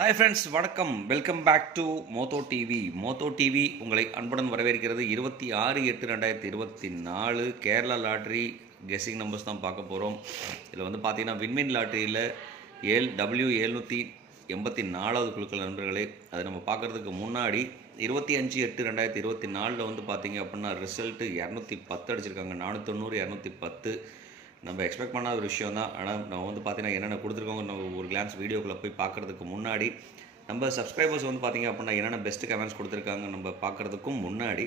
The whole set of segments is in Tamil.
ஹாய் ஃப்ரெண்ட்ஸ் வணக்கம். வெல்கம் பேக் டு மோத்தோ டிவி மோத்தோ டிவி உங்களை அன்புடன் வரவேற்கிறது. இருபத்தி ஆறு எட்டு ரெண்டாயிரத்தி இருபத்தி நாலு கேரளா லாட்ரி கெஸ்ஸிங் நம்பர்ஸ் தான் பார்க்க போகிறோம் இதில் வந்து பார்த்தீங்கன்னா விண்மின் லாட்ரியில் ஏல் டபிள்யூ எழுநூற்றி எண்பத்தி நாலாவது குழுக்கள் நண்பர்களே அதை நம்ம பார்க்குறதுக்கு முன்னாடி இருபத்தி அஞ்சு எட்டு ரெண்டாயிரத்தி இருபத்தி நாலில் வந்து பார்த்தீங்க அப்படின்னா ரிசல்ட்டு இரநூத்தி பத்து அடிச்சிருக்காங்க. நானூற்றொண்ணூறு இரநூத்தி பத்து. நம்ம எக்ஸ்பெக்ட் பண்ணாத ஒரு விஷயம் தான் ஆனால் நம்ம வந்து பார்த்தீங்கன்னா என்னென்ன கொடுத்துருக்கோங்க நம்ம ஒரு கிளான்ஸ் வீடியோக்குள்ளே போய் பார்க்குறதுக்கு முன்னாடி நம்ம சப்ஸ்கிரைபர்ஸ் வந்து பார்த்தீங்க அப்படின்னா என்னென்ன பெஸ்ட் கமெண்ட்ஸ் கொடுத்துருக்காங்க நம்ம பார்க்குறதுக்கும் முன்னாடி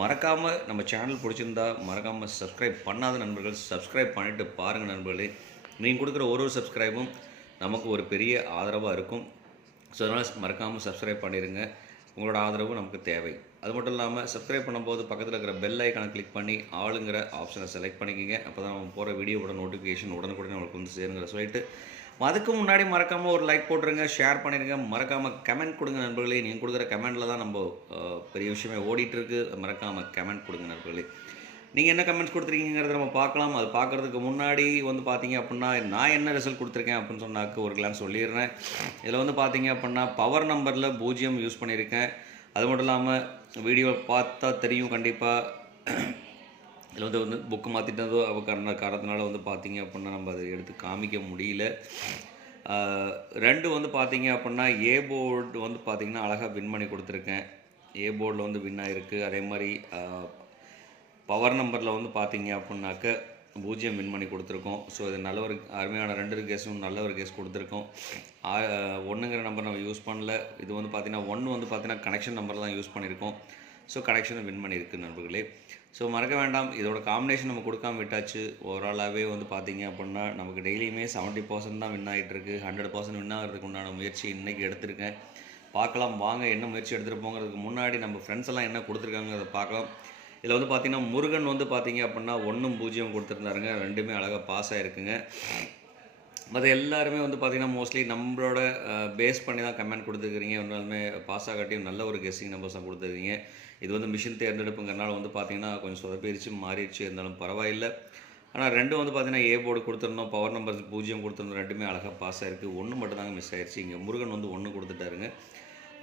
மறக்காமல் நம்ம சேனல் பிடிச்சிருந்தா மறக்காமல் சப்ஸ்கிரைப் பண்ணாத நண்பர்கள் சப்ஸ்கிரைப் பண்ணிவிட்டு பாருங்கள் நண்பர்களே. நீங்கள் கொடுக்குற ஒரு ஒரு சப்ஸ்கிரைபும் நமக்கு ஒரு பெரிய ஆதரவாக இருக்கும். ஸோ அதனால் மறக்காமல் சப்ஸ்கிரைப் பண்ணிடுங்க உங்களோட ஆதரவு நமக்கு தேவை. அது மட்டும் இல்லாமல் சப்ஸ்கிரைப் பண்ணும்போது பக்கத்தில் இருக்கிற பெல் ஐக்கானை கிளிக் பண்ணி ஆளுங்கிற ஆப்ஷனை செலக்ட் பண்ணிக்கோங்க. அப்போ தான் நம்ம போகிற வீடியோவோட நோட்டிஃபிகேஷன் உடனுக்குடனே உங்களுக்கு வந்து சேருங்கிற சொல்லிட்டு அதுக்கு முன்னாடி மறக்காமல் ஒரு லைக் போட்டுருங்க ஷேர் பண்ணிடுங்க மறக்காமல் கமெண்ட் கொடுங்க நண்பர்களே. நீங்கள் கொடுக்குற கமெண்ட்டில் தான் நம்ம பெரிய விஷயமே ஓடிட்டுருக்கு. மறக்காமல் கமெண்ட் கொடுங்க நண்பர்களே. நீங்கள் என்ன கமெண்ட்ஸ் கொடுத்துருக்கீங்கிறத நம்ம பார்க்கலாம். அது பார்க்குறதுக்கு முன்னாடி வந்து பார்த்தீங்க அப்படின்னா நான் என்ன ரிசல்ட் கொடுத்துருக்கேன் அப்படின்னு சொன்னாக்க ஒரு கிளான்ஸ் சொல்லிடுறேன். இதில் வந்து பார்த்தீங்க அப்படின்னா பவர் நம்பரில் பூஜ்ஜியம் யூஸ் பண்ணியிருக்கேன் அது மட்டும் இல்லாமல் வீடியோ பார்த்தா தெரியும் கண்டிப்பாக இதில் வந்து வந்து புக்கு மாற்றிட்டதோ அவ காரண காரணத்தினால வந்து பார்த்தீங்க அப்படின்னா நம்ம அதை எடுத்து காமிக்க முடியல. ரெண்டு வந்து பார்த்தீங்க அப்படின்னா ஏ போர்டு வந்து பார்த்தீங்கன்னா அழகாக வின் பண்ணி கொடுத்துருக்கேன். ஏ போர்டில் வந்து வின் ஆகிருக்கு அதே மாதிரி பவர் நம்பரில் வந்து பார்த்தீங்க அப்படின்னாக்க பூஜ்ஜியம் வின் பண்ணி கொடுத்துருக்கோம். ஸோ இது நல்ல ஒரு அருமையான ரெண்டு கேஸும் நல்ல ஒரு கேஸ் கொடுத்துருக்கோம். ஒன்றுங்கிற நம்பர் நம்ம யூஸ் பண்ணல. இது வந்து பார்த்தீங்கன்னா ஒன்று வந்து பார்த்திங்கன்னா கனெக்ஷன் நம்பர் தான் யூஸ் பண்ணியிருக்கோம் ஸோ கனெக்ஷன் வின் பண்ணியிருக்கு நண்பர்களே. ஸோ மறக்க வேண்டாம். இதோட காம்பினேஷன் நம்ம கொடுக்காம விட்டாச்சு. ஓவராலாகவே வந்து பார்த்தீங்க அப்படின்னா நமக்கு டெய்லியுமே செவன்ட்டி பர்சன்ட் தான் வின் ஆகிட்டு இருக்கு ஹண்ட்ரட் பர்சன்ட் வின் ஆகிறதுக்கு உண்டான முயற்சி இன்றைக்கி எடுத்திருக்கேன். பார்க்கலாம். வாங்க என்ன முயற்சி எடுத்துகிட்டு போங்கிறதுக்கு முன்னாடி நம்ம ஃப்ரெண்ட்ஸ் எல்லாம் என்ன கொடுத்துருக்காங்கிறத பார்க்கலாம். இதில் வந்து பார்த்தீங்கன்னா முருகன் வந்து பார்த்தீங்க அப்படின்னா ஒன்றும் பூஜ்ஜியம் கொடுத்துருந்தாருங்க. ரெண்டுமே அழகாக பாஸ் ஆகிருக்குங்க மற்ற எல்லாருமே வந்து பார்த்தீங்கன்னா மோஸ்ட்லி நம்மளோட பேஸ் பண்ணி தான் கமெண்ட் கொடுத்துருக்கீங்க. ஒன்றாலுமே பாஸ் ஆகாட்டியும் நல்ல ஒரு கெஸ்ஸிங் நம்பர்ஸ் தான் கொடுத்துருக்கீங்க. இது வந்து மிஷின் தேர்ந்தெடுப்புங்கிறனால வந்து பார்த்தீங்கன்னா கொஞ்சம் சொதப்பிரிச்சு மாறிடுச்சு. இருந்தாலும் பரவாயில்லை. ஆனால் ரெண்டும் வந்து பார்த்தீங்கன்னா ஏ போர்டு கொடுத்துருந்தோம் பவர் நம்பர் பூஜ்ஜியம் கொடுத்துருந்தோம் ரெண்டுமே அழகாக பாஸ் ஆயிருக்கு. ஒன்று மட்டும் தாங்க மிஸ் ஆயிடுச்சு இங்கே முருகன் வந்து ஒன்று கொடுத்துட்டாருங்க.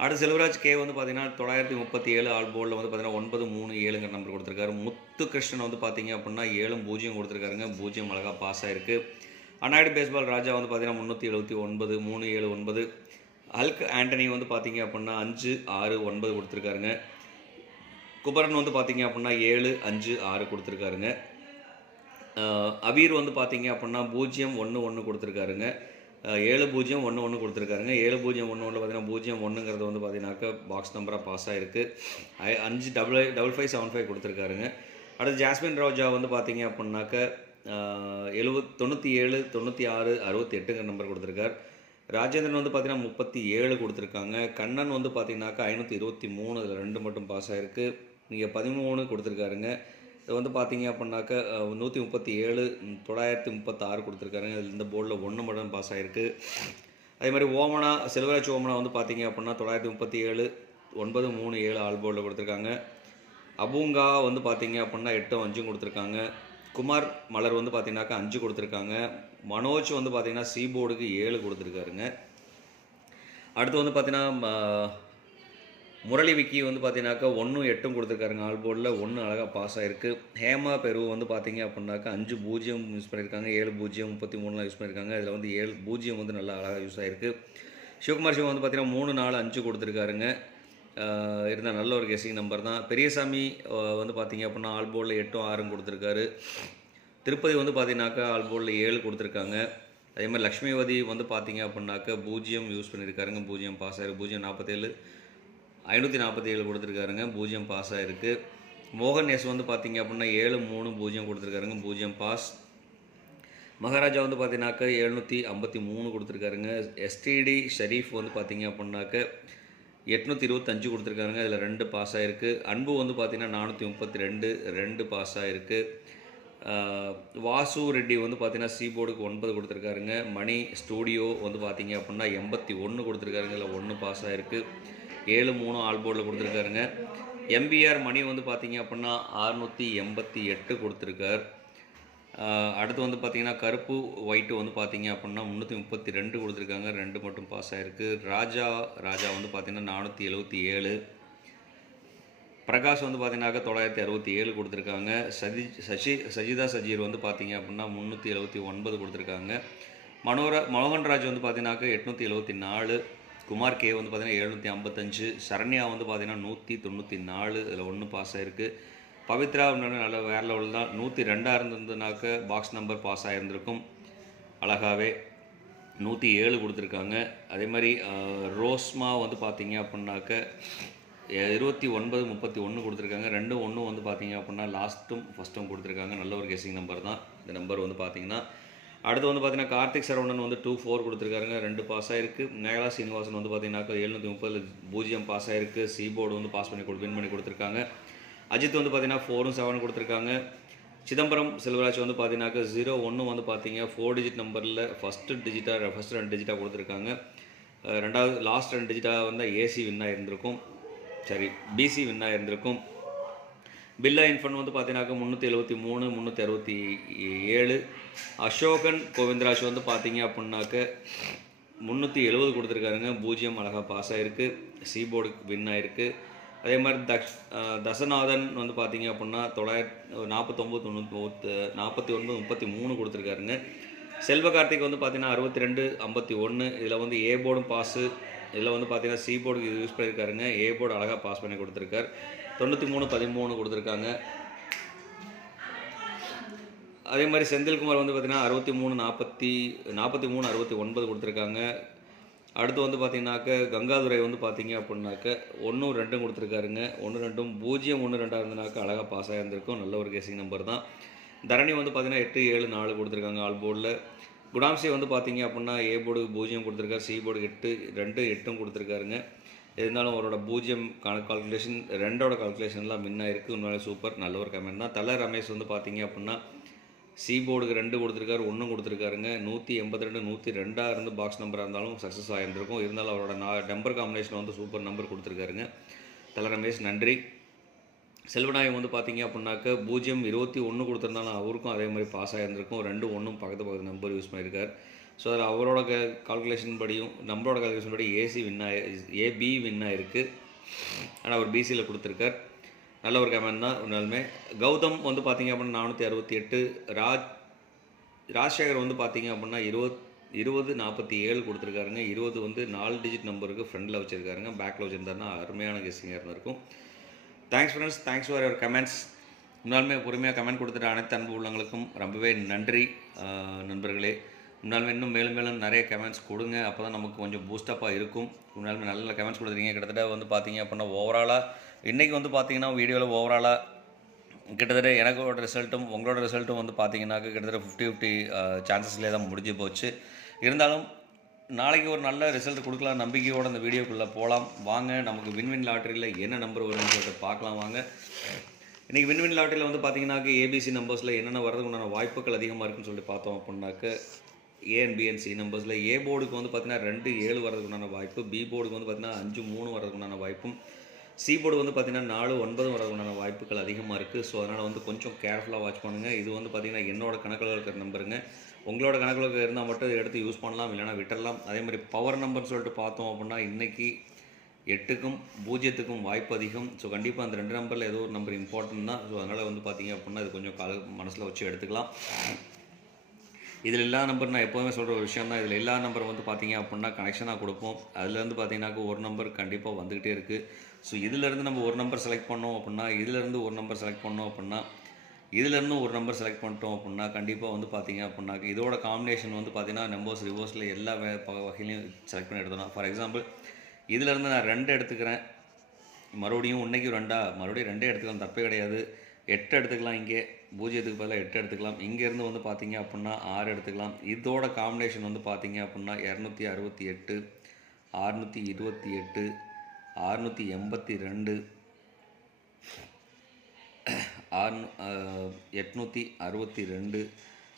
அடுத்து செல்வராஜ் கே வந்து பார்த்தீங்கன்னா தொள்ளாயிரத்தி முப்பத்தி ஏழு ஆல் போர்டில் வந்து பார்த்தீங்கன்னா ஒன்பது மூணு ஏழுங்கிற நம்பர் கொடுத்துருக்காரு. முத்து கிருஷ்ணன் வந்து பார்த்தீங்க அப்படின்னா ஏழும் பூஜ்ஜியம் கொடுத்துருக்காருங்க. பூஜ்ஜியம் அழகாக பாஸ் ஆயிருக்கு. அனாய்டு பேஸ்பால் ராஜா வந்து பார்த்தீங்கன்னா முந்நூற்றி எழுபத்தி ஒன்பது மூணு ஏழு ஒன்பது. அல்க் ஆண்டனி வந்து பார்த்தீங்க அப்படின்னா அஞ்சு ஆறு ஒன்பது கொடுத்துருக்காருங்க. குபரன் வந்து பார்த்தீங்க அப்படின்னா ஏழு அஞ்சு ஆறு கொடுத்துருக்காருங்க. அபீர் வந்து பார்த்தீங்க அப்படின்னா பூஜ்ஜியம் ஒன்று ஒன்று கொடுத்துருக்காருங்க. ஏழு பூஜ்ஜியம் ஒன்று ஒன்று கொடுத்துருக்காருங்க. ஏழு பூஜ்ஜியம் ஒன்று ஒன்று பார்த்தீங்கன்னா பூஜ்ஜியம் ஒன்றுங்கிறது வந்து பார்த்தீங்கன்னாக்கா பாக்ஸ் நம்பராக பாஸ் ஆகிருக்கு அஞ்சு double double five seven five கொடுத்துருக்காருங்க. அடுத்து ஜாஸ்மின் ரோஜா வந்து பார்த்தீங்க அப்படின்னாக்க எழுபத் தொண்ணூற்றி ஏழு தொண்ணூற்றி ஆறு அறுபத்தி எட்டுங்கிற நம்பர் கொடுத்துருக்கார். ராஜேந்திரன் வந்து பார்த்தீங்கன்னா முப்பத்தி ஏழு கொடுத்துருக்காங்க. கண்ணன் வந்து பார்த்தீங்கன்னாக்கா ஐநூற்றி இருபத்தி மூணு இதில் ரெண்டு மட்டும் பாஸ் ஆகிருக்கு நீங்கள் பதிமூணு கொடுத்துருக்காருங்க. இது வந்து பார்த்தீங்க அப்படின்னாக்கா நூற்றி முப்பத்தி ஏழு தொள்ளாயிரத்தி முப்பத்தாறு கொடுத்துருக்காருங்க இதில் இந்த போர்டில் ஒன்று மட்டும் பாஸ் ஆகிருக்கு அதே மாதிரி ஓமனா செல்வராஜ் ஓமனா வந்து பார்த்தீங்க அப்படின்னா தொள்ளாயிரத்தி முப்பத்தி ஏழு ஒன்பது மூணு ஏழு ஆல் போர்டில் கொடுத்துருக்காங்க. அபூங்கா வந்து பார்த்தீங்க அப்படின்னா எட்டும் அஞ்சும் கொடுத்துருக்காங்க. குமார் மலர் வந்து பார்த்தீங்கன்னாக்கா அஞ்சு கொடுத்துருக்காங்க. மனோஜ் வந்து பார்த்தீங்கன்னா சி போர்டுக்கு ஏழு கொடுத்துருக்காருங்க. அடுத்து வந்து பார்த்தீங்கன்னா ம- முரளி விக்கி வந்து பார்த்தீங்கன்னாக்கா ஒன்றும் எட்டும் கொடுத்துருக்காருங்க. ஆல் போர்டில் ஒன்று அழகாக பாஸ் ஆகிருக்கு ஹேமா பெரு வந்து பார்த்தீங்க அப்படின்னாக்கா அஞ்சு பூஜ்ஜியம் யூஸ் பண்ணியிருக்காங்க ஏழு பூஜ்ஜியம் முப்பத்தி மூணுலாம் யூஸ் பண்ணியிருக்காங்க அதில் வந்து ஏழு பூஜ்ஜியம் வந்து நல்லா அழகாக யூஸ் ஆகிருக்கு சிவகுமார் சிவம் வந்து பார்த்தீங்கன்னா மூணு நாலு அஞ்சு கொடுத்துருக்காருங்க. இருந்தால் நல்ல ஒரு கெஸிங் நம்பர் தான். பெரியசாமி வந்து பார்த்தீங்க அப்படின்னா ஆல் போர்டில் எட்டும் ஆறும் கொடுத்துருக்காரு. திருப்பதி வந்து பார்த்தீங்கன்னாக்கா ஆல் போர்டில் ஏழு கொடுத்துருக்காங்க. அதே மாதிரி லக்ஷ்மிவதி வந்து பார்த்தீங்க அப்படின்னாக்கா பூஜ்ஜியம் யூஸ் பண்ணியிருக்காருங்க பூஜ்ஜியம் பாஸ் ஆயிருக்கு. பூஜ்ஜியம் நாற்பத்தேழு ஐநூற்றி நாற்பத்தி ஏழு கொடுத்துருக்காருங்க. பூஜ்ஜியம் பாஸ் ஆகிருக்கு மோகன் எஸ் வந்து பார்த்தீங்க அப்படின்னா ஏழு மூணு பூஜ்ஜியம் கொடுத்துருக்காருங்க. பூஜ்ஜியம் பாஸ் மகாராஜா வந்து பார்த்தீங்கன்னாக்க எழுநூற்றி ஐம்பத்தி மூணு கொடுத்துருக்காருங்க. எஸ்டிடி ஷரீஃப் வந்து பார்த்தீங்க அப்படின்னாக்க எட்நூற்றி இருபத்தஞ்சு கொடுத்துருக்காருங்க. இதில் ரெண்டு பாஸ் ஆகிருக்கு அன்பு வந்து பார்த்தீங்கன்னா நானூற்றி முப்பத்தி ரெண்டு ரெண்டு பாஸ் ஆகிருக்கு வாசு ரெட்டி வந்து பார்த்தீங்கன்னா சி போர்டுக்கு ஒன்பது கொடுத்துருக்காருங்க. மணி ஸ்டூடியோ வந்து பார்த்தீங்க அப்படின்னா எண்பத்தி ஒன்று கொடுத்துருக்காருங்க. இதில் ஒன்று பாஸ் ஆகிருக்கு ஏழு மூணு ஆல் போர்டில் கொடுத்துருக்காருங்க எம்பிஆர் மணி வந்து பார்த்தீங்க அப்படின்னா அறுநூற்றி எண்பத்தி எட்டு கொடுத்துருக்கார். அடுத்து வந்து பார்த்தீங்கன்னா கருப்பு ஒயிட்டு வந்து பார்த்தீங்க அப்படின்னா முந்நூற்றி முப்பத்தி ரெண்டு கொடுத்துருக்காங்க. ரெண்டு மட்டும் பாஸ் ஆகிருக்கு ராஜா ராஜா வந்து பார்த்திங்கன்னா நானூற்றி எழுபத்தி ஏழு. பிரகாஷ் வந்து பார்த்தீங்கன்னாக்க தொள்ளாயிரத்தி அறுபத்தி ஏழு கொடுத்துருக்காங்க. சதி சசி சஜிதா சஜீர் வந்து பார்த்தீங்க அப்படின்னா முந்நூற்றி எழுபத்தி ஒன்பது கொடுத்துருக்காங்க. மனோர மனோகன்ராஜ் வந்து பார்த்தீங்கன்னாக்க எட்நூற்றி எழுபத்தி நாலு. குமார் கே வந்து பார்த்தீங்கன்னா எழுநூற்றி ஐம்பத்தஞ்சு சரண்யா வந்து பார்த்தீங்கன்னா நூற்றி தொண்ணூற்றி நாலு இதில் ஒன்று பாஸ் ஆகிருக்கு பவித்ரா இன்னொன்று நல்ல வேறு லெவல் தான். நூற்றி ரெண்டாக இருந்திருந்ததுனாக்க பாக்ஸ் நம்பர் பாஸ் ஆகிருந்திருக்கும் அழகாவே நூற்றி ஏழு கொடுத்துருக்காங்க. அதே மாதிரி ரோஸ்மா வந்து பார்த்தீங்க அப்படின்னாக்க இருபத்தி ஒன்பது முப்பத்தி ஒன்று கொடுத்துருக்காங்க. ரெண்டும் ஒன்றும் வந்து பார்த்தீங்க அப்படின்னா லாஸ்ட்டும் ஃபஸ்ட்டும் கொடுத்துருக்காங்க. நல்ல ஒரு கெஸிங் நம்பர் தான். இந்த நம்பர் வந்து பார்த்தீங்கன்னா அடுத்து வந்து பார்த்தீங்கன்னா கார்த்திக் சரவணன் வந்து டூ ஃபோர் கொடுத்துருக்காருங்க. ரெண்டு பாஸ் ஆயிருக்கு. மேகலா சீனிவாசன் வந்து பார்த்தீங்கன்னாக்கா எழுநூற்றி முப்பது பூஜ்ஜியம் பாஸ் ஆயிருக்கு. சி போர்டு வந்து பாஸ் பண்ணி கொடு வின் பண்ணி கொடுத்துருக்காங்க. அஜித் வந்து பார்த்தீங்கன்னா ஃபோரும் செவன் கொடுத்துருக்காங்க. சிதம்பரம் செல்வராஜ் வந்து பார்த்தீங்கன்னாக்கா ஜீரோ ஒன்று வந்து பார்த்தீங்க ஃபோர் டிஜிட் நம்பரில் ஃபஸ்ட்டு டிஜிட்டாக ஃபஸ்ட்டு ரெண்டு டிஜிட்டாக கொடுத்துருக்காங்க. ரெண்டாவது லாஸ்ட் ரெண்டு டிஜிட்டாக வந்து ஏசி வின்னாக இருந்திருக்கும் சரி பிசி வின்னாக இருந்திருக்கும் பில்லா இன்ஃபன் வந்து பார்த்தீங்கன்னாக்கா முந்நூற்றி எழுபத்தி மூணு முந்நூற்றி அறுபத்தி ஏழு. அசோகன் கோவிந்தராஜ் வந்து பார்த்தீங்க அப்படின்னாக்க முந்நூற்றி எழுபது கொடுத்துருக்காருங்க. பூஜ்ஜியம் அழகாக பாஸ் ஆகிருக்கு சீபோர்டு போர்டுக்கு வின் ஆகிருக்கு அதே மாதிரி தக்ஷ் தசநாதன் வந்து பார்த்தீங்க அப்படின்னா தொள்ளாயிரத்தி நாற்பத்தொம்பது தொண்ணூற்றி நாற்பத்தி ஒன்பது முப்பத்தி மூணு கொடுத்துருக்காருங்க. செல்வ கார்த்திக் வந்து பார்த்தீங்கன்னா அறுபத்தி ரெண்டு ஐம்பத்தி ஒன்று இதில் வந்து ஏ போர்டும் பாஸு இதில் வந்து பார்த்தீங்கன்னா சி போர்டுக்கு யூஸ் பண்ணியிருக்காருங்க. ஏ போர்டு அழகாக பாஸ் பண்ணி கொடுத்துருக்காரு. தொண்ணூற்றி மூணு பதிமூணு கொடுத்துருக்காங்க. அதே மாதிரி செந்தில்குமார் வந்து பார்த்தீங்கன்னா அறுபத்தி மூணு நாற்பத்தி நாற்பத்தி மூணு அறுபத்தி ஒன்பது கொடுத்துருக்காங்க. அடுத்து வந்து பார்த்தீங்கன்னாக்க கங்காதுரை வந்து பார்த்தீங்க அப்படின்னாக்க ஒன்றும் ரெண்டும் கொடுத்துருக்காருங்க. ஒன்று ரெண்டும் பூஜ்ஜியம் ஒன்று ரெண்டாக இருந்தனாக்க அழகாக பாஸ் ஆகியிருந்திருக்கும் நல்ல ஒரு கேசிங் நம்பர் தான். தரணி வந்து பார்த்தீங்கன்னா எட்டு ஏழு நாலு கொடுத்துருக்காங்க ஆல் போர்டில் குடாம்சி வந்து பார்த்தீங்க அப்படின்னா ஏ போர்டுக்கு பூஜ்ஜியம் கொடுத்துருக்காரு. சி போர்டுக்கு எட்டு ரெண்டு எட்டும் கொடுத்துருக்காருங்க. இருந்தாலும் அவரோட பூஜ்ஜியம் கால்குலேஷன் ரெண்டோட கால்குலேஷன்லாம் மின்னாயிருக்கு இருக்குது உண்மையிலே சூப்பர் நல்ல ஒரு கமெண்ட் தான். தலை ரமேஷ் வந்து பார்த்தீங்க அப்படின்னா சி போர்டுக்கு ரெண்டு கொடுத்துருக்காரு ஒன்றும் கொடுத்துருக்காருங்க. நூற்றி எண்பத்தி ரெண்டு நூற்றி ரெண்டாக இருந்து பாக்ஸ் நம்பராக இருந்தாலும் சக்ஸஸ் ஆகியிருந்திருக்கும் இருந்தாலும் அவரோட நான் நம்பர் காம்பினேஷன் வந்து சூப்பர் நம்பர் கொடுத்துருக்காருங்க. தலை ரமேஷ் நன்றி. செல்வநாயகம் வந்து பார்த்தீங்க அப்படின்னாக்க பூஜ்ஜியம் இருபத்தி ஒன்று கொடுத்துருந்தாலும் அவருக்கும் அதே மாதிரி பாஸ் ஆகியிருந்திருக்கும் ரெண்டு ஒன்றும் பக்கத்து பக்கத்து நம்பர் யூஸ் பண்ணியிருக்கார் ஸோ அதில் அவரோட க கால்குலேஷன் படியும் நம்மளோட கால்குலேஷன் படி ஏசி வின் ஆகி ஏபி வின் ஆகிருக்கு ஆனால் அவர் பிசியில் கொடுத்துருக்கார். நல்ல ஒரு கமெண்ட் தான் உண்மையாலுமே கௌதம் வந்து பார்த்தீங்க அப்படின்னா நானூற்றி அறுபத்தி எட்டு. ராஜ் ராஜசேகர் வந்து பார்த்தீங்க அப்படின்னா இருபத் இருபது நாற்பத்தி ஏழு கொடுத்துருக்காருங்க. இருபது வந்து நாலு டிஜிட் நம்பருக்கு ஃப்ரண்டில் வச்சுருக்காருங்க. பேக்கில் வச்சுருந்தாருன்னா அருமையான கெஸ்டிங்காக இருந்திருக்கும். Thanks friends thanks for your comments உண்மையாலுமே பொறுமையாக கமெண்ட் கொடுத்துட்டு அனைத்து அன்பு உள்ளவங்களுக்கும் ரொம்பவே நன்றி நண்பர்களே. உண்மையாலுமே இன்னும் மேலும் மேலும் நிறைய கமெண்ட்ஸ் கொடுங்க. அப்போ தான் நமக்கு கொஞ்சம் பூஸ்டப்பாக இருக்கும். உண்மையாலுமே நல்ல கமெண்ட்ஸ் கொடுத்துருக்கீங்க. கிட்டத்தட்ட வந்து பார்த்தீங்க அப்படின்னா ஓவராலாக இன்றைக்கி வந்து பார்த்தீங்கன்னா வீடியோவில் ஓவராலாக கிட்டத்தட்ட எனக்கோட ரிசல்ட்டும் உங்களோட ரிசல்ட்டும் வந்து பார்த்தீங்கன்னாக்க கிட்டத்தட்ட ஃபிஃப்டி ஃபிஃப்டி சான்சஸ்லேயே தான் முடிஞ்சு போச்சு. இருந்தாலும் நாளைக்கு ஒரு நல்ல ரிசல்ட் கொடுக்கலாம் நம்பிக்கையோட அந்த வீடியோக்குள்ளே போகலாம் வாங்க நமக்கு வின்வின் லாட்டரியில் என்ன நம்பர் வரும்னு சொல்லிட்டு பார்க்கலாம் வாங்க. இன்றைக்கி வின்வின் லாட்டரியில் வந்து பார்த்தீங்கன்னாக்க ஏபிசி நம்பர்ஸில் என்னென்ன வரதுக்கு உண்டான வாய்ப்புகள் அதிகமாக இருக்குன்னு சொல்லி பார்த்தோம் அப்படின்னாக்க ஏஎன்பிஎன்சி நம்பர்ஸில் ஏ போர்டுக்கு வந்து பார்த்தீங்கன்னா ரெண்டு ஏழு வரதுக்கு உண்டான வாய்ப்பு பி போர்டுக்கு வந்து பார்த்தீங்கன்னா அஞ்சு மூணு வரதுக்கு உண்டான வாய்ப்பும் சீபோர்டு வந்து பார்த்தீங்கன்னா நாலு ஒன்பது வர உண்டான வாய்ப்புகள் அதிகமாக இருக்குது ஸோ அதனால் வந்து கொஞ்சம் கேர்ஃபுல்லாக வாட்ச் பண்ணுங்கள் இது வந்து பார்த்தீங்கன்னா என்னோட கணக்கில் இருக்கிற நம்பருங்க. உங்களோட கணக்கில் இருந்தால் மட்டும் இதை எடுத்து யூஸ் பண்ணலாம் இல்லைனா விட்டுறலாம். அதே மாதிரி பவர் நம்பர்னு சொல்லிட்டு பார்த்தோம் அப்படின்னா இன்றைக்கி எட்டுக்கும் பூஜ்ஜியத்துக்கும் வாய்ப்பு அதிகம். ஸோ கண்டிப்பாக அந்த ரெண்டு நம்பரில் ஏதோ ஒரு நம்பர் இம்பார்ட்டன்ட் தான். ஸோ அதனால் வந்து பார்த்தீங்க அப்படின்னா இது கொஞ்சம் கால மனசில் வச்சு எடுத்துக்கலாம். இதில் எல்லா நம்பர் நான் எப்போதுமே சொல்கிற ஒரு விஷயம் தான். இதில் எல்லா நம்பரும் வந்து பார்த்தீங்க அப்படின்னா கனெக்ஷனாக கொடுப்போம். அதுலேருந்து பார்த்தீங்கன்னாக்க ஒரு நம்பர் கண்டிப்பாக வந்துக்கிட்டே இருக்குது ஸோ இதிலேருந்து நம்ம ஒரு நம்பர் செலக்ட் பண்ணோம் அப்படின்னா இதிலேருந்து ஒரு நம்பர் செலக்ட் பண்ணோம் அப்படின்னா இதுலேருந்து ஒரு நம்பர் செலக்ட் பண்ணிட்டோம் அப்படின்னா கண்டிப்பாக வந்து பார்த்தீங்க அப்படின்னாக்க இதோட காம்பினேஷன் வந்து பார்த்தீங்கன்னா நம்பர்ஸ் ரிவர்ஸில் எல்லா வே- வகையிலையும் செலக்ட் பண்ணி எடுத்தோம் ஃபார் எக்ஸாம்பிள் இதிலேருந்து நான் ரெண்டு எடுத்துக்கிறேன். மறுபடியும் இன்னைக்கும் ரெண்டா? மறுபடியும் ரெண்டே எடுத்துக்கலாம். தப்பே கிடையாது. எட்டு எடுத்துக்கலாம் இங்கே. பூஜ்ஜியத்துக்கு பதிலாக எட்டு எடுத்துக்கலாம். இங்கேருந்து வந்து பார்த்தீங்க அப்படின்னா ஆறு எடுத்துக்கலாம். இதோட காம்பினேஷன் வந்து பார்த்தீங்க அப்படின்னா இரநூத்தி அறுபத்தி எட்டு அறுநூற்றி இருபத்தி எட்டு அறுநூற்றி எண்பத்தி ரெண்டு ஆறு எட்நூற்றி அறுபத்தி ரெண்டு.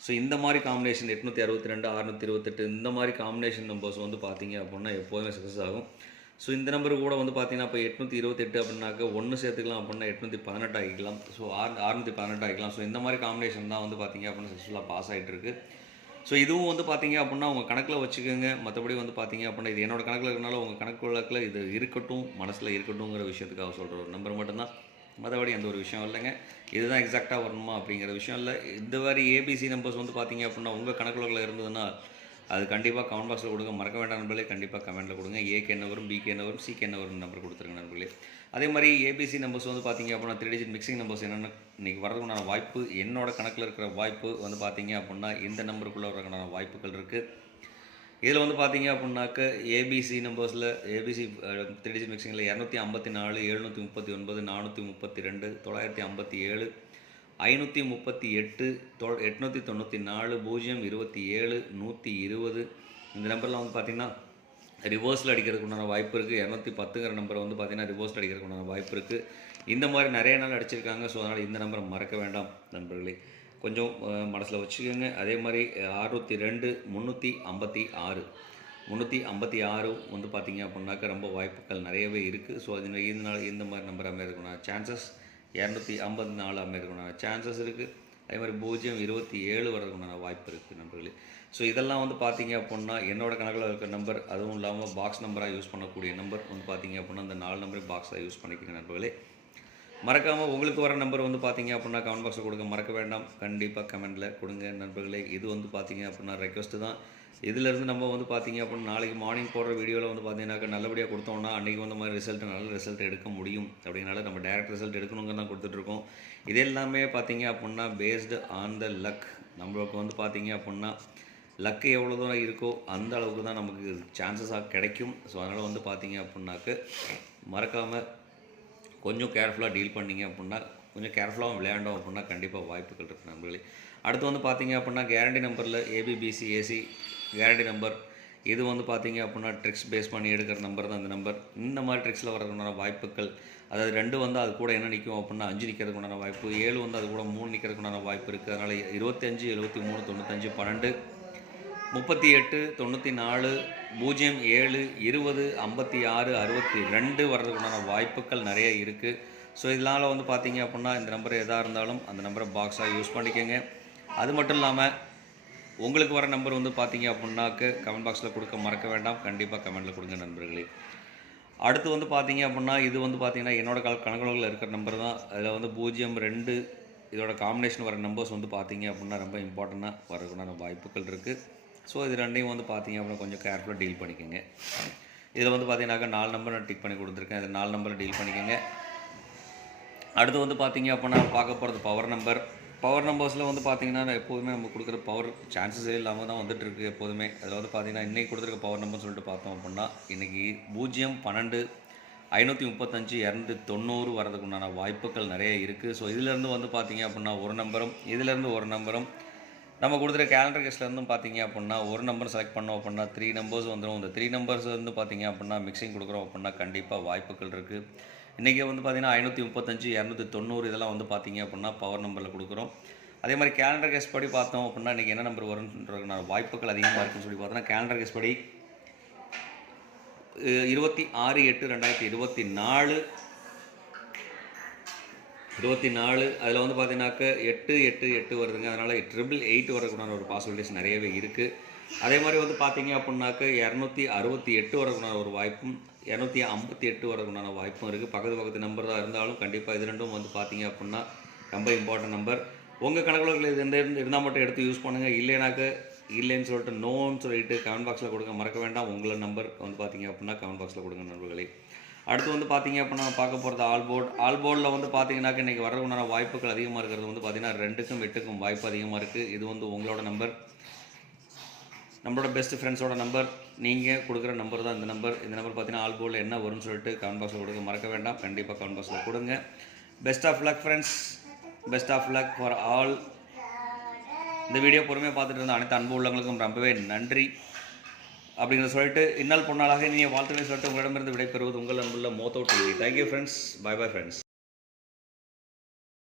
ஸோ இந்த மாதிரி காம்பினேஷன் எட்நூற்றி அறுபத்தி ரெண்டு அறுநூற்றி இருபத்தெட்டு இந்த மாதிரி காம்பினேஷன் நம்பர்ஸ் வந்து பார்த்தீங்க அப்படின்னா எப்போதுமே சக்ஸஸ் ஆகும். ஸோ இந்த நம்பருக்கு கூட வந்து பார்த்தீங்கன்னா இப்போ எட்நூற்றி இருபத்தெட்டு அப்படின்னாக்க ஒன்று சேர்த்துக்கலாம் அப்படின்னா எட்நூற்றி பதினெட்டு ஆகிக்கலாம். ஸோ ஆறு அறுநூற்றி பதினெட்டு ஆகிக்கலாம். ஸோ இந்த மாதிரி காம்பினேஷன் தான் வந்து பார்த்தீங்க அப்படின்னா சக்ஸஸ்ஃபுல்லாக பாஸ் ஆகிட்டு இருக்குது ஸோ இதுவும் வந்து பார்த்தீங்க அப்படின்னா உங்கள் கணக்கில் வச்சுக்கோங்க. மற்றபடி வந்து பார்த்தீங்க அப்படின்னா இது என்னோட கணக்கில் இருக்கனால உங்கள் கணக்கு வழக்கில் இது இருக்கட்டும் மனசில் இருக்கட்டும்ங்கிற விஷயத்துக்காக சொல்கிற ஒரு நம்பர் மட்டும்தான். மற்றபடி எந்த ஒரு விஷயம் இல்லைங்க. இதுதான் எக்ஸாக்டாக வரணுமா அப்படிங்கிற விஷயம் இல்லை. இந்த மாதிரி ஏபிசி நம்பர்ஸ் வந்து பார்த்தீங்க அப்படின்னா உங்கள் கணக்கு வழக்கில் இருந்ததுன்னா அது கண்டிப்பாக கமெண்ட் பாக்ஸில் கொடுங்க. மறக்க வேண்டாம் நண்பர்களே கண்டிப்பாக கமெண்ட்டில் கொடுங்க. ஏக்கு என்ன வரும் பிக்கு என்ன வரும் சிக்கு என்ன வரும் நம்பர் கொடுத்துருங்க நண்பர்களே. அதே மாதிரி ஏபிசி நம்பர்ஸ் வந்து பார்த்தீங்க அப்படின்னா த்ரீ டிஜிட் மிக்சிங் நம்பர்ஸ் என்னென்ன இன்றைக்கி வரதுக்குண்டான வாய்ப்பு என்னோட கணக்கில் இருக்கிற வாய்ப்பு வந்து பார்த்தீங்க அப்படின்னா இந்த நம்பருக்குள்ளே வரதுக்கான வாய்ப்புகள் இருக்குது இதில் வந்து பார்த்தீங்க அப்படின்னாக்க ஏபிசி நம்பர்ஸில் ஏபிசி த்ரீ டிஜிட் மிக்சிங்கில் இரநூத்தி ஐம்பத்தி நாலு எழுநூற்றி முப்பத்தி ஒன்பது நானூற்றி முப்பத்தி ரெண்டு தொள்ளாயிரத்தி ஐம்பத்தி ஏழு ஐநூற்றி முப்பத்தி எட்டு தொ எட்நூற்றி தொண்ணூற்றி நாலு பூஜ்ஜியம் இருபத்தி ஏழு நூற்றி இருபது. இந்த நம்பரில் வந்து பார்த்திங்கன்னா ரிவர்ஸில் அடிக்கிறதுக்குண்டான வாய்ப்பு இருக்குது இரநூத்தி பத்துங்கிற நம்பரை வந்து பார்த்திங்கன்னா ரிவர்ஸில் அடிக்கிறதுக்குண்டான வாய்ப்பு இருக்குது இந்த மாதிரி நிறைய நாள் அடிச்சிருக்காங்க. ஸோ அதனால் இந்த நம்பரை மறக்க வேண்டாம் நண்பர்களே. கொஞ்சம் மனசில் வச்சுக்கோங்க. அதே மாதிரி அறுநூற்றி ரெண்டு முந்நூற்றி ஐம்பத்தி ஆறு. முந்நூற்றி ஐம்பத்தி ஆறு வந்து பார்த்திங்க அப்படின்னாக்கா ரொம்ப வாய்ப்புகள் நிறையவே இருக்குது ஸோ அது நாள் இந்த மாதிரி நம்பர் அமையறதுக்குண்டான சான்சஸ் இரநூத்தி ஐம்பத்தி நாலு அமையறதுக்குண்டான சான்சஸ் இருக்குது அதே மாதிரி பூஜ்ஜியம் இருபத்தி ஏழு வரதுக்குண்டான வாய்ப்பு இருக்குது நண்பர்களே. ஸோ இதெல்லாம் வந்து பார்த்தீங்க அப்படின்னா என்னோட கணக்கில் இருக்கிற நம்பர் அதுவும் இல்லாமல் பாக்ஸ் நம்பராக யூஸ் பண்ணக்கூடிய நம்பர் வந்து பார்த்தீங்க அப்படின்னா அந்த நாலு நம்பரே பாக்ஸாக யூஸ் பண்ணிக்கிறேன் நண்பர்களே. மறக்காமல் உங்களுக்கு வர நம்பர் வந்து பார்த்தீங்க அப்படின்னா கமெண்ட் பாக்ஸில் கொடுங்க. மறக்க வேண்டாம். கண்டிப்பாக கமெண்ட்டில் கொடுங்க நண்பர்களே. இது வந்து பார்த்தீங்க அப்படின்னா ரெக்வஸ்ட்டு தான். இதிலேருந்து நம்ம வந்து பார்த்தீங்க அப்படின்னா நாளைக்கு மார்னிங் போடுற வீடியோவில் வந்து பார்த்தீங்கன்னாக்கா நல்லபடியாக கொடுத்தோம்னா அன்றைக்கி வந்து மாதிரி ரிசல்ட் நல்ல ரிசல்ட் எடுக்க முடியும். அப்படின்னால நம்ம டேரக்ட் ரிசல்ட் எடுக்கணுங்க தான் கொடுத்துட்ருக்கோம் இது எல்லாமே பார்த்தீங்க அப்படின்னா பேஸ்டு ஆன் த லக் நம்மளுக்கு வந்து பார்த்தீங்க அப்படின்னா லக்கு எவ்வளோ தூரம் இருக்கோ அந்த அளவுக்கு தான் நமக்கு சான்சஸாக கிடைக்கும். ஸோ அதனால் வந்து பார்த்தீங்க அப்படின்னாக்க மறக்காமல் கொஞ்சம் கேர்ஃபுல்லாக டீல் பண்ணிங்க அப்படின்னா கொஞ்சம் கேர்ஃபுல்லாகவும் விளையாண்டோம் அப்படின்னா கண்டிப்பாக வாய்ப்புகள் இருக்குது நண்பர்களே. அடுத்து வந்து பார்த்தீங்க அப்படின்னா கேரண்டி நம்பரில் ஏபிபிசி ஏசி கேரண்டி நம்பர் இது வந்து பார்த்தீங்க அப்படின்னா ட்ரிக்ஸ் பேஸ் பண்ணி எடுக்கிற நம்பர் தான் அந்த நம்பர் இந்த மாதிரி ட்ரிக்ஸில் வரதுக்குண்டான வாய்ப்புகள் அதாவது ரெண்டு வந்து அது கூட என்ன நிற்கும் அப்படின்னா அஞ்சு நிற்கிறதுக்குண்டான வாய்ப்பு ஏழு வந்து அது கூட மூணு நிற்கிறதுக்குண்டான வாய்ப்பு இருக்குது அதனால் இருபத்தஞ்சு எழுபத்தி மூணு தொண்ணூத்தஞ்சு பன்னெண்டு முப்பத்தி எட்டு தொண்ணூற்றி நாலு பூஜ்ஜியம் ஏழு இருபது ஐம்பத்தி ஆறு அறுபத்தி ரெண்டு வர்றதுக்குண்டான வாய்ப்புகள் நிறைய இருக்குது ஸோ இதனால் வந்து பார்த்தீங்க அப்படின்னா இந்த நம்பர் எதாக இருந்தாலும் அந்த நம்பரை பாக்ஸாக யூஸ் பண்ணிக்கோங்க. அது மட்டும் இல்லாமல் உங்களுக்கு வர நம்பர் வந்து பார்த்தீங்க அப்படின்னாக்க கமெண்ட் பாக்ஸில் கொடுக்க மறக்க வேண்டாம். கண்டிப்பாக கமெண்ட்டில் கொடுங்க நண்பர்களே. அடுத்து வந்து பார்த்தீங்க அப்படின்னா இது வந்து பார்த்தீங்கன்னா என்னோட கால் கணக்குகளில் இருக்கிற நம்பர் தான். அதில் வந்து பூஜ்ஜியம் ரெண்டு இதோட காம்பினேஷன் வர நம்பர்ஸ் வந்து பார்த்தீங்க அப்படின்னா ரொம்ப இம்பார்ட்டண்ட்டாக வரதுக்குண்டான வாய்ப்புகள் இருக்குது ஸோ இது ரெண்டையும் வந்து பார்த்தீங்க அப்படின்னா கொஞ்சம் கேர்ஃபுல்லாக டீல் பண்ணிக்கோங்க. இதில் வந்து பார்த்தீங்கன்னாக்கா நாலு நம்பர் நான் டிக் பண்ணி கொடுத்துருக்கேன். இது நாலு நம்பரை டீல் பண்ணிக்கோங்க. அடுத்து வந்து பார்த்தீங்க அப்படின்னா பார்க்க போகிறது பவர் நம்பர் பவர் நம்பர்ஸில் வந்து பார்த்தீங்கன்னா எப்போதுமே நம்ம கொடுக்குற பவர் சான்சஸே இல்லாமல் தான் வந்துட்டுருக்கு எப்போதுமே. அதில் வந்து பார்த்தீங்கன்னா இன்றைக்கி கொடுத்துருக்க பவர் நம்பர்னு சொல்லிட்டு பார்த்தோம் அப்படின்னா இன்றைக்கி பூஜ்ஜியம் பன்னெண்டு ஐநூற்றி முப்பத்தஞ்சு இரநூத்தி தொண்ணூறு வரதுக்கு உண்டான வாய்ப்புகள் நிறைய இருக்குது ஸோ இதிலேருந்து வந்து பார்த்தீங்க அப்படின்னா ஒரு நம்பரும் இதிலேருந்து ஒரு நம்பரும் நம்ம கொடுத்துருக்க கேலண்டர் கெஸ்ட்லேருந்தும் பார்த்தீங்க அப்படின்னா ஒரு நம்பர் செலக்ட் பண்ணோம் அப்படின்னா த்ரீ நம்பர்ஸ் வந்துடும் இந்த த்ரீ நம்பர்ஸ் வந்து பார்த்தீங்க அப்படின்னா மிக்சிங் கொடுக்குறோம் அப்படின்னா கண்டிப்பாக வாய்ப்புகள் இருக்குது இன்றைக்கி வந்து பார்த்தீங்கன்னா ஐநூற்றி முப்பத்தஞ்சு இரநூத்தி தொண்ணூறு இதெல்லாம் வந்து பார்த்தீங்க அப்படின்னா பவர் நம்பரில் கொடுக்குறோம். அதே மாதிரி கேலண்டர் கெஸ்ட் படி பார்த்தோம் அப்படின்னா இன்றைக்கி என்ன நம்பர் வரும்ன்ற வாய்ப்புகள் அதிகமாக இருக்குன்னு சொல்லி பார்த்தோன்னா கேலண்டர் கேஸ் படி இருபத்தி ஆறு எட்டு ரெண்டாயிரத்தி இருபத்தி நாலு இருபத்தி நாலு அதில் வந்து பார்த்தீங்கன்னாக்க எட்டு எட்டு எட்டு வருதுங்க. அதனால் ட்ரிபிள் எயிட் வரக்கூடான ஒரு பாசிபிலிட்டிஸ் நிறையவே இருக்குது அதே மாதிரி வந்து பார்த்தீங்க அப்படின்னாக்க இரநூத்தி அறுபத்தி எட்டு வரக்கூடான ஒரு வாய்ப்பும் இரநூத்தி ஐம்பத்தி எட்டு வரக்கூடான வாய்ப்பும் இருக்குது பக்கத்து பக்கத்து நம்பர் தான் இருந்தாலும் கண்டிப்பாக இது ரெண்டும் வந்து பார்த்தீங்க அப்படின்னா ரொம்ப இம்பார்ட்டன்ட் நம்பர் உங்கள் கணக்கில் இது இருந்து இருந்தால் மட்டும் எடுத்து யூஸ் பண்ணுங்கள் இல்லைனாக்க இல்லைன்னு சொல்லிட்டு நோன்னு சொல்லிட்டு கமெண்ட் பாக்ஸில் கொடுங்க. மறக்க வேண்டாம். உங்களை நம்பர் வந்து பார்த்தீங்க அப்படின்னா கமெண்ட் பாக்ஸில் கொடுங்க நண்பர்களே. அடுத்து வந்து பார்த்தீங்க அப்படின்னா பார்க்க போகிறது ஆல்போர்ட். ஆல்போர்டில் வந்து பார்த்தீங்கன்னாக்க இன்றைக்கி வரவுண்டான வாய்ப்புகள் அதிகமாக இருக்கிறது வந்து பார்த்தீங்கன்னா ரெண்டுக்கும் எட்டுக்கும் வாய்ப்பு அதிகமாக இருக்குது இது வந்து உங்களோட நம்பர். நம்மளோட பெஸ்ட் ஃப்ரெண்ட்ஸோட நம்பர். நீங்கள் கொடுக்குற நம்பர் தான் இந்த நம்பர். இந்த நம்பர் பார்த்தீங்கன்னா ஆல்போர்டில் என்ன வரும்னு சொல்லிட்டு கமெண்ட் பாக்ஸில் கொடுக்க மறக்க வேண்டாம். கண்டிப்பாக கமெண்ட் பாக்ஸில் கொடுங்க. Best of luck friends best of luck for all இந்த வீடியோ பொறுமையாக பார்த்துட்டு இருந்த அனைத்து அன்பு உள்ளவங்களுக்கும் ரொம்பவே நன்றி. அப்படிங்கிற சொல்லிட்டு இன்னால் பொன்னாளாக நீங்கள் வாழ்த்துக்களை சொல்லிட்டு உங்களிடமிருந்து விடைபெறுவது உங்கள் அன்புள்ள மோத்தோ TV. Thank you friends bye bye friends